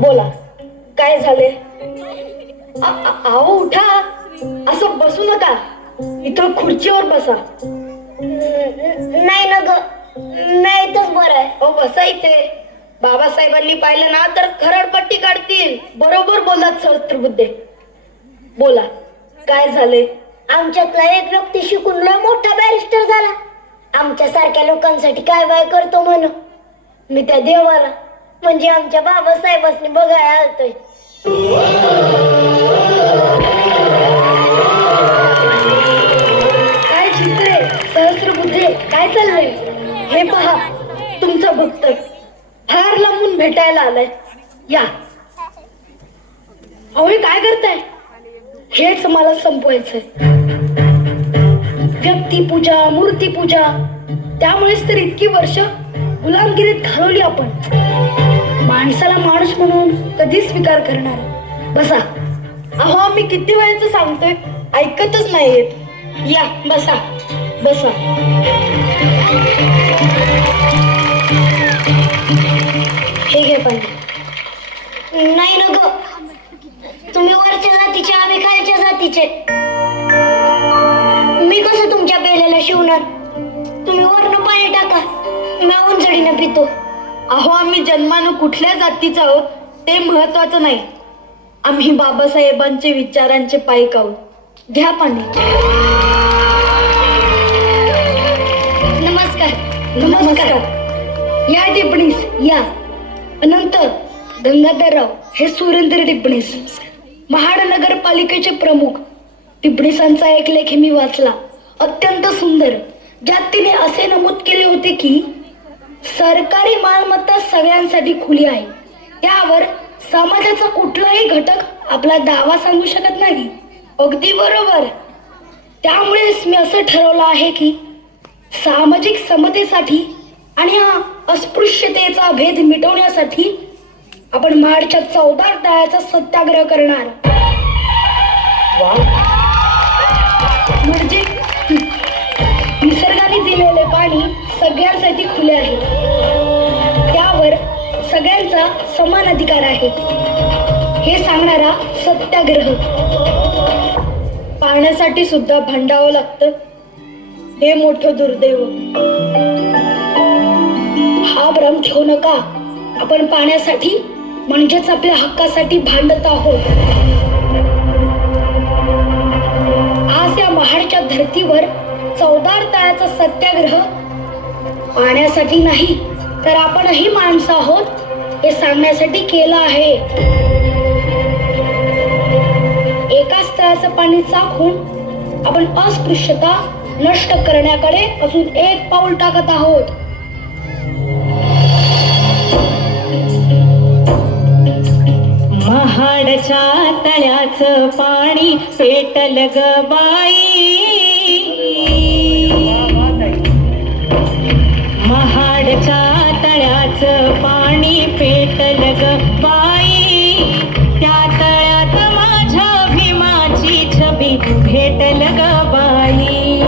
बोला, काय झाले? अहो उठा, असं बसू नका, इथं खुर्चीवर बसा. नाही ना ग, नाही इथंच बरं आहे. हो बसा इथे. बाबासाहेबांनी पाहिलं ना तर खरडपट्टी काढतील. बरोबर बोललात सहस्त्रबुद्धे. बोला, काय झाले? आमच्यातला एक व्यक्ती शिकून लय मोठा बॅरिस्टर झाला. आमच्या सारख्या लोकांसाठी काय बाय करतो म्हणून मी त्या देवाला म्हणजे आमच्या बाबासाहेबांनी बघायला आलतोय. काय चित्रे, सहस्त्रबुद्धे, काय चाललंय? हे पहा, तुमचा भक्त फार लांबून भेटायला आलाय. या. अहो काय करताय? हेच मला संपवायचंय. व्यक्तिपूजा, मूर्तीपूजा, त्यामुळेच तर इतकी वर्ष गुलामगिरीत घालवली आपण. माणसाला माणूस म्हणून कधी स्वीकार करणार? बसा. अहो आम्ही किती वेळेच सांगतोय, ऐकतच नाहीयेत. या बसा बसा. हे घे पाणी. नाही ना ग, तुम्ही वरच्या जातीचे, आम्ही खालच्या जातीचे. मी कसं तुमच्या पेल्याला शिवणार? तुम्ही वरनं पाणी टाका, मी उंचडीनं पितो. अहो आम्ही जन्मानं कुठल्या जातीचं आहोत ते महत्वाचं नाही. आम्ही बाबासाहेबांचे विचारांचे पाईक आहोत. घ्या पाणी. नमस्कार. नमस्कार. या टिपणीस या. अनंत गंगाधरराव हे सुरेंद्र टिपणीस, महाड नगरपालिकेचे प्रमुख. टिपणीसांचा एक लेख मी वाचला, अत्यंत सुंदर, ज्यात तिने असे नमूद केले होते की सरकारी मालमत्ता सगळ्यांसाठी खुली आहे. त्यावर समाजाचा कुठलाही घटक आपला दावा सांगू शकत नाही. अगदी बरोबर. त्यामुळेच मी असं ठरवलं आहे की सामाजिक समतेसाठी आणि अस्पृश्यतेचा भेद मिटवण्यासाठी आपण महाडच्या 14 तळ्याचा सत्याग्रह करणार. म्हणजे निसर्गाने दिलेले पाणी सगळ्यांसाठी खुले आहे, त्यावर सगळ्यांचा समान अधिकार आहे हे सांगणारा सत्याग्रह. पाण्यासाठी सुद्धा भांडावं लागतं, हे मोठं दुर्दैव. हा भ्रम ठेवू नका. आपण पाण्यासाठी म्हणजेच आपल्या हक्कासाठी भांडत आहोत. आज या महाडच्या धर्तीवर 14 तळ्याचा सत्याग्रह पाण्यासाठी नाही तर आपणही माणसं आहोत हे सांगण्यासाठी केलं आहे. एकाच तळ्याचं पाणी चाखून आपण अस्पृश्यता नष्ट करण्याकडे अजून एक पाऊल टाकत आहोत. महाडच्या तळ्याचं पाणी पेटल ग बाई. महाडच्या तळ्याचं पाणी पेटल ग बाई. त्या तळ्यात माझ्या भीमाची छबी भेटल ग बाई.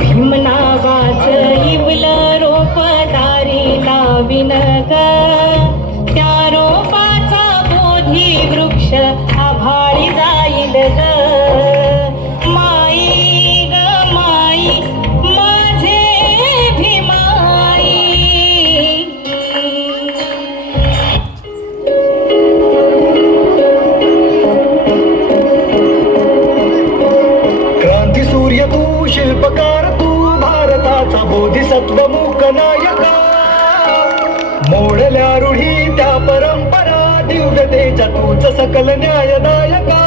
भीम नावाचं इवलं रोप दारी लाविन ग. त्या रोपाचा बोधी वृक्ष आभाळी जाईल ग. माई ग माई माझे भीमाई. क्रांती सूर्य तू, शिल्पकार तू, भारताचा बोधिसत्व मूक नायका. मोडल्या रूढी त्या परंपरा, दिव्यतेच्या तूच सकल न्यायदायका.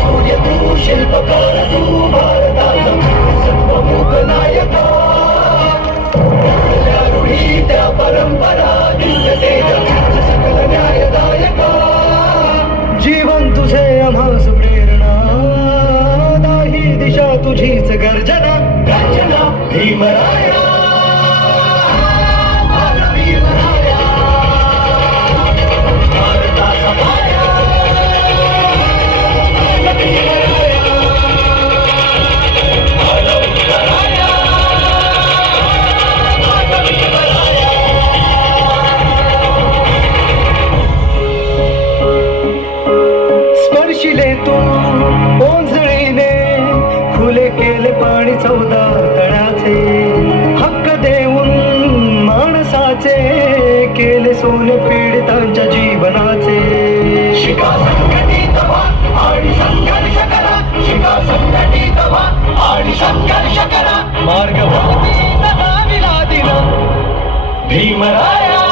सूर्य तू, शिल्पकार तू, भारताचा बोधिसत्व मूक नायका. मोडल्या रूढी त्या परंपरा, दिव्यतेच्या तूच सकल न्यायदायका. जीवन तुझे आम्हास प्रेरणा, दाही दिशा तुझीच गर्जना. गर्जना भीमराया, भीमराया, भारताचा माया, भीमराया. 14 तळ्याचे हक्क देऊन माणसाचे केले सोने पीडितांच्या जीवनाचे शिका संघटित व्हा आणि संघर्ष करा शिका संघटित व्हा आणि संघर्ष करा मार्ग भक्ती भीमराया